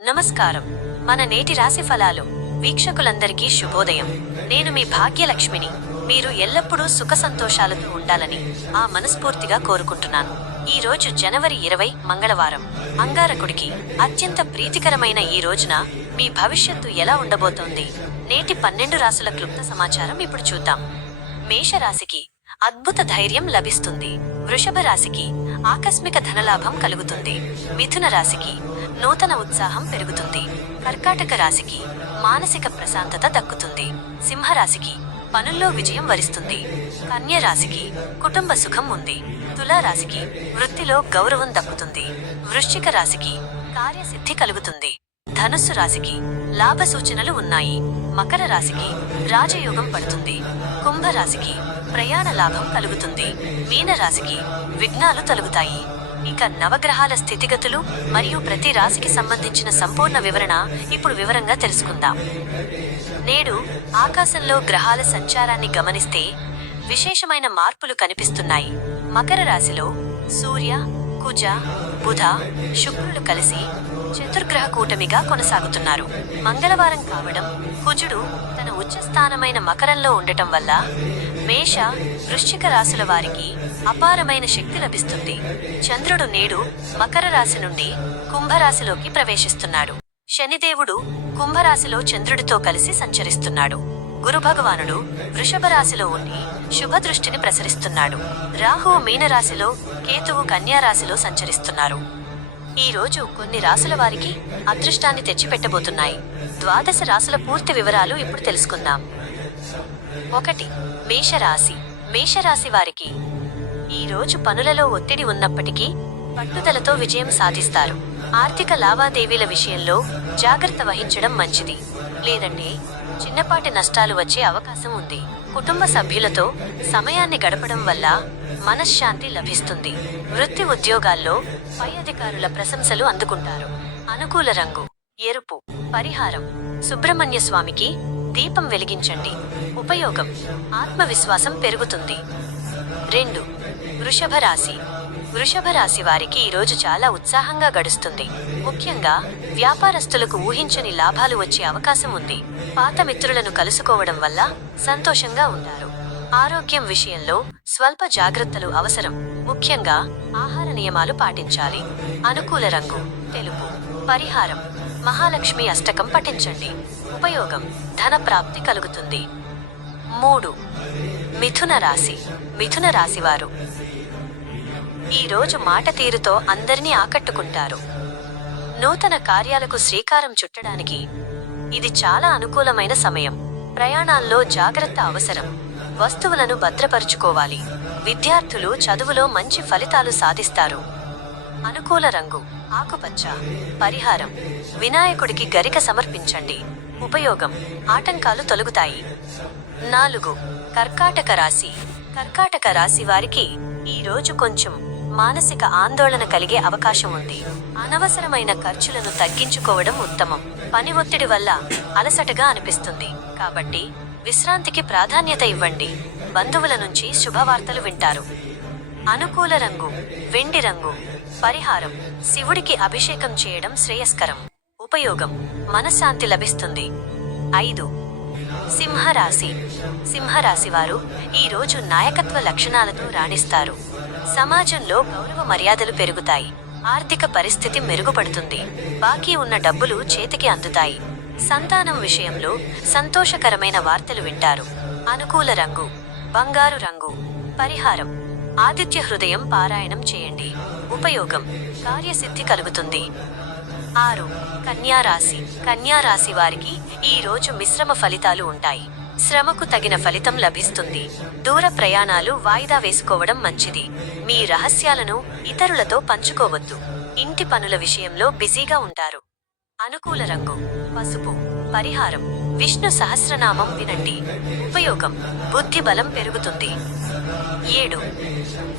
నమస్కారం. మన నేటి రాశి ఫలాలు వీక్షకులందరికీ శుభోదయం. నేను మీ భాగ్యలక్ష్మిని. మీరు ఎల్లప్పుడూ సుఖ సంతోషాలతో ఉండాలని ఆ మనస్ఫూర్తిగా కోరుకుంటున్నాను. ఈ రోజు జనవరి 20 మంగళవారం. అంగారకుడికి అత్యంత ప్రీతికరమైన ఈ రోజున మీ భవిష్యత్తు ఎలా ఉండబోతోంది? నేటి 12 రాశుల క్లుప్త సమాచారం ఇప్పుడు చూద్దాం. మేషరాశికి అద్భుత ధైర్యం లభిస్తుంది. వృషభ రాశికి ఆకస్మిక ధనలాభం కలుగుతుంది. మిథున రాశికి నూతన ఉత్సాహం పెరుగుతుంది. కర్కాటక రాశికి మానసిక ప్రశాంతత దక్కుతుంది. సింహరాశికి పనుల్లో విజయం వరిస్తుంది. కన్య రాశికి కుటుంబ సుఖం ఉంది. తులా రాశికి వృత్తిలో గౌరవం దక్కుతుంది. వృశ్చిక రాశికి కార్యసిద్ధి కలుగుతుంది. ధనుస్సు రాశికి లాభ సూచనలు ఉన్నాయి. మకర రాశికి రాజయోగం పడుతుంది. కుంభరాశికి ప్రయాణ లాభం కలుగుతుంది. మీన రాశికి విఘ్నాలు తొలగుతాయి. ఇక నవగ్రహాల స్థితిగతులు మరియు ప్రతి రాశికి సంబంధించిన సంపూర్ణ వివరణ ఇప్పుడు వివరంగా తెలుసుకుందాం. నేడు ఆకాశంలో గ్రహాల సంచారాన్ని గమనిస్తే విశేషమైన మార్పులు కనిపిస్తున్నాయి. మకర రాశిలో సూర్య, కుజ, బుధ, శుక్రులు కలిసి చతుర్గ్రహ కూటమిగా కొనసాగుతున్నారు. మంగళవారం కావడం, కుజుడు తన ఉచ్చస్థానమైన మకరంలో ఉండటం వల్ల మేష, వృశ్చిక రాశుల వారికి అపారమైన శక్తి లభిస్తుంది. చంద్రుడు నేడు మకర రాశి నుండి కుంభరాశిలోకి ప్రవేశిస్తున్నాడు. శనిదేవుడు కుంభరాశిలో చంద్రుడితో కలిసి సంచరిస్తున్నాడు. గురు భగవానుడు వృషభ రాశిలో ఉండి శుభ దృష్టిని ప్రసరిస్తున్నాడు. రాహువు మీనరాశిలో, కేతువు కన్యా రాశిలో సంచరిస్తున్నారు. ఈ రోజు కొన్ని రాశుల వారికి అదృష్టాన్ని తెచ్చిపెట్టబోతున్నాయి. 12 రాశుల పూర్తి వివరాలు ఇప్పుడు తెలుసుకుందాం. 1. మేషరాశి. మేషరాశి వారికి ఈ రోజు పనులలో ఒత్తిడి ఉన్నప్పటికీ పట్టుదలతో విజయం సాధిస్తారు. ఆర్థిక లావాదేవీల విషయంలో జాగ్రత్త వహించడం మంచిది, లేదంటే చిన్నపాటి నష్టాలు వచ్చే అవకాశం ఉంది. కుటుంబ సభ్యులతో సమయాన్ని గడపడం వల్ల మనశ్శాంతి లభిస్తుంది. వృత్తి ఉద్యోగాల్లో పై అధికారుల ప్రశంసలు అందుకుంటారు. అనుకూల రంగు ఎరుపు. పరిహారం సుబ్రహ్మణ్య స్వామికి దీపం వెలిగించండి. ఉపయోగం ఆత్మవిశ్వాసం పెరుగుతుంది. 2. వృషభ రాశి. వృషభ రాశి వారికి ఈరోజు చాలా ఉత్సాహంగా గడుస్తుంది. ముఖ్యంగా వ్యాపారస్తులకు ఊహించని లాభాలు వచ్చే అవకాశం ఉంది. పాత మిత్రులను కలుసుకోవడం వల్ల సంతోషంగా ఉంటారు. ఆరోగ్యం విషయంలో స్వల్ప జాగ్రత్తలు అవసరం. ముఖ్యంగా ఆహార నియమాలు పాటించాలి. అనుకూల రంగు తెలుపు. పరిహారం మహాలక్ష్మి అష్టకం పఠించండి. ఉపయోగం ధన ప్రాప్తి కలుగుతుంది. 3. మిథున రాశి. మిథున రాశి వారు ఈ రోజు మాట తీరుతో అందరినీ ఆకట్టుకుంటారు. నూతన కార్యాలకు శ్రీకారం చుట్టడానికి ఇది చాలా అనుకూలమైన సమయం. ప్రయాణాల్లో జాగ్రత్త అవసరం. వస్తువులను భద్రపరుచుకోవాలి. విద్యార్థులు చదువులో మంచి ఫలితాలు సాధిస్తారు. అనుకూల రంగు ఆకుపచ్చ. పరిహారం వినాయకుడికి గరిక సమర్పించండి. ఉపయోగం ఆటంకాలు తొలగుతాయి. 4. కర్కాటక రాశి. కర్కాటక రాశి వారికి ఈ రోజు కొంచెం మానసిక ఆందోళన కలిగే అవకాశం ఉంది. అనవసరమైన ఖర్చులను తగ్గించుకోవడం ఉత్తమం. పని ఒత్తిడి వల్ల అలసటగా అనిపిస్తుంది, కాబట్టి విశ్రాంతికి ప్రాధాన్యత ఇవ్వండి. బంధువుల నుంచి శుభవార్తలు వింటారు. అనుకూల రంగు వెండి రంగు. పరిహారం శివుడికి అభిషేకం చేయడం శ్రేయస్కరం. ఉపయోగం మనశ్శాంతి లభిస్తుంది. 5. సింహరాశి. సింహరాశి వారు ఈ రోజు నాయకత్వ లక్షణాలతో రాణిస్తారు. సమాజంలో గౌరవ మర్యాదలు పెరుగుతాయి. ఆర్థిక పరిస్థితి మెరుగుపడుతుంది. బాకీ ఉన్న డబ్బులు చేతికి అందుతాయి. సంతానం విషయంలో సంతోషకరమైన వార్తలు వింటారు. అనుకూల రంగు బంగారు రంగు. పరిహారం ఆదిత్య హృదయం పారాయణం చేయండి. ఉపయోగం కార్యసిద్ధి కలుగుతుంది. 6. కన్యా రాశి. కన్యా రాశి వారికి ఈ రోజు మిశ్రమ ఫలితాలు ఉంటాయి. శ్రమకు తగిన ఫలితం లభిస్తుంది. దూర ప్రయాణాలు వాయిదా వేసుకోవడం మంచిది. మీ రహస్యాలను ఇతరులతో పంచుకోవద్దు. ఇంటి పనుల విషయంలో బిజీగా ఉంటారు. అనుకూల రంగు పసుపు. పరిహారం విష్ణు సహస్రనామం వినండి. ఉపయోగం బుద్ధి బలం పెరుగుతుంది. 7.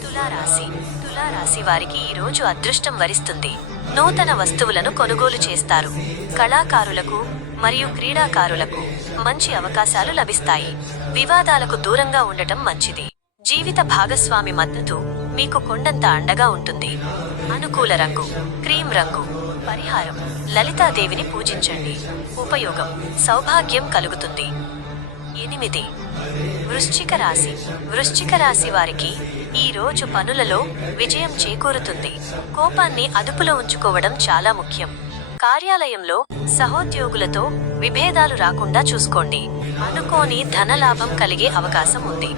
తులారాశి. తులారాశి వారికి ఈ రోజు అదృష్టం వరిస్తుంది. నూతన వస్తువులను కొనుగోలు చేస్తారు. కళాకారులకు మరియు క్రీడాకారులకు మంచి అవకాశాలు లభిస్తాయి. వివాదాలకు దూరంగా ఉండటం మంచిది. జీవిత భాగస్వామి మద్దతు మీకు కొండంత అండగా ఉంటుంది. అనుకూల రంగు క్రీమ్ రంగు. పరిహారం లలితాదేవిని పూజించండి. ఉపయోగం: సౌభాగ్యం కలుగుతుంది. 8. వృశ్చిక రాశి. వృశ్చిక రాశి వారికి ఈ రోజు పనులలో విజయం చేకూరుతుంది. కోపాన్ని అదుపులో ఉంచుకోవడం చాలా ముఖ్యం. కార్యాలయంలో సహోద్యోగులతో విభేదాలు రాకుండా చూసుకోండి. అనుకోని ధనలాభం కలిగే అవకాశం ఉంది.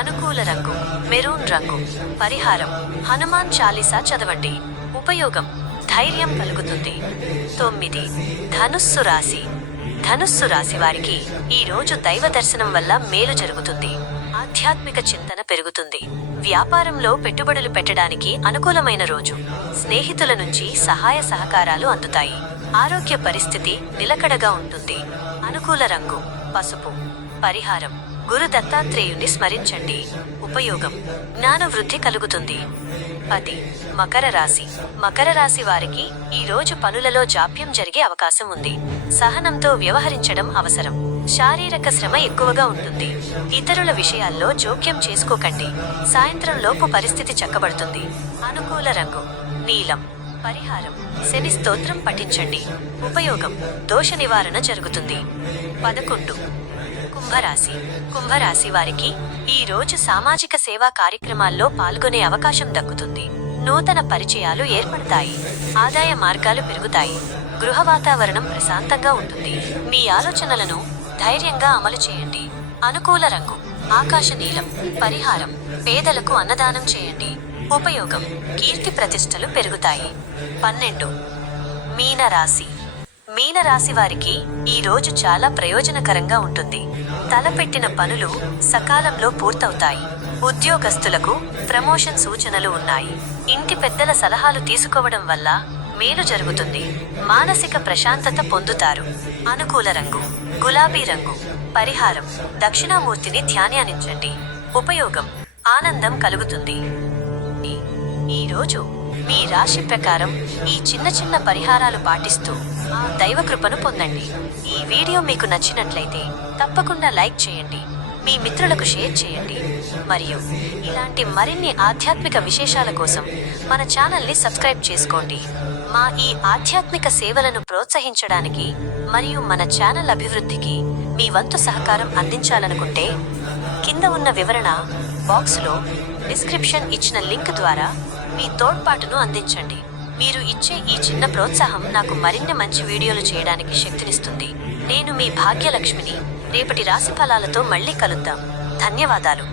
అనుకూల రంగు మెరూన్ రంగు. పరిహారం: హనుమాన్ చాలీసా చదవండి. ఉపయోగం: ధైర్యం కలుగుతుంది. 9. ధనుస్సు రాశి. ధనుస్సు రాశి వారికి ఈ రోజు దైవ దర్శనం వల్ల మేలు జరుగుతుంది. ఆధ్యాత్మిక చింతన పెరుగుతుంది. వ్యాపారంలో పెట్టుబడులు పెట్టడానికి అనుకూలమైన రోజు. స్నేహితుల నుంచి సహాయ సహకారాలు అందుతాయి. ఆరోగ్య పరిస్థితి నిలకడగా ఉంటుంది. అనుకూల రంగు పసుపు. పరిహారం: గురు దత్తాత్రేయుని స్మరించండి. ఉపయోగం: జ్ఞాన వృద్ధి కలుగుతుంది. 10. మకర రాశి. మకర రాశి వారికి ఈ రోజు పనులలో జాప్యం జరిగే అవకాశం ఉంది. సహనంతో వ్యవహరించడం అవసరం. శారీరక శ్రమ ఎక్కువగా ఉంటుంది. ఇతరుల విషయాల్లో జోక్యం చేసుకోకండి. సాయంత్రం లోపు పరిస్థితి చక్కబడుతుంది. అనుకూల రంగు నీలం. పరిహారం: శని స్తోత్రం పఠించండి. ఉపయోగం: దోష నివారణ జరుగుతుంది. 11. కుంభరాశి. కుంభరాశి వారికి ఈ రోజు సామాజిక సేవా కార్యక్రమాల్లో పాల్గొనే అవకాశం దక్కుతుంది. నూతన పరిచయాలు ఏర్పడతాయి. ఆదాయ మార్గాలు పెరుగుతాయి. గృహ వాతావరణం ప్రశాంతంగా ఉంటుంది. మీ ఆలోచనలను ధైర్యంగా అమలు చేయండి. అనుకూల రంగు ఆకాశ నీలం. పరిహారం: పేదలకు అన్నదానం చేయండి. ఉపయోగం: కీర్తి ప్రతిష్టలు పెరుగుతాయి. 12. మీనరాశి. మీనరాశి వారికి ఈ రోజు చాలా ప్రయోజనకరంగా ఉంటుంది. తలపెట్టిన పనులు సకాలంలో పూర్తవుతాయి. ఉద్యోగస్తులకు ప్రమోషన్ సూచనలు ఉన్నాయి. ఇంటి పెద్దల సలహాలు తీసుకోవడం వల్ల మేలు జరుగుతుంది. మానసిక ప్రశాంతత పొందుతారు. అనుకూల రంగు గులాబీ రంగు. పరిహారం: దక్షిణామూర్తిని ధ్యానించండి. ఉపయోగం: ఆనందం కలుగుతుంది. ఈ రోజు మీ రాశి ప్రకారం ఈ చిన్న చిన్న పరిహారాలు పాటిస్తూ ఆ దైవకృపను పొందండి. ఈ వీడియో మీకు నచ్చినట్లయితే తప్పకుండా లైక్ చేయండి. మీ మిత్రులకు షేర్ చేయండి. మరియు ఇలాంటి మరిన్ని ఆధ్యాత్మిక విశేషాల కోసం మన ఛానల్ని సబ్స్క్రైబ్ చేసుకోండి. మా ఈ ఆధ్యాత్మిక సేవలను ప్రోత్సహించడానికి మరియు మన ఛానల్ అభివృద్ధికి మీ వంతు సహకారం అందించాలనుకుంటే కింద ఉన్న వివరణ బాక్సులో డిస్క్రిప్షన్ ఇచ్చిన లింక్ ద్వారా మీ తోడ్పాటును అందించండి. మీరు ఇచ్చే ఈ చిన్న ప్రోత్సాహం నాకు మరిన్ని మంచి వీడియోలు చేయడానికి శక్తినిస్తుంది. నేను మీ భాగ్యలక్ష్మిని. రేపటి రాశి ఫలాలతో మళ్ళీ కలుద్దాం. ధన్యవాదాలు.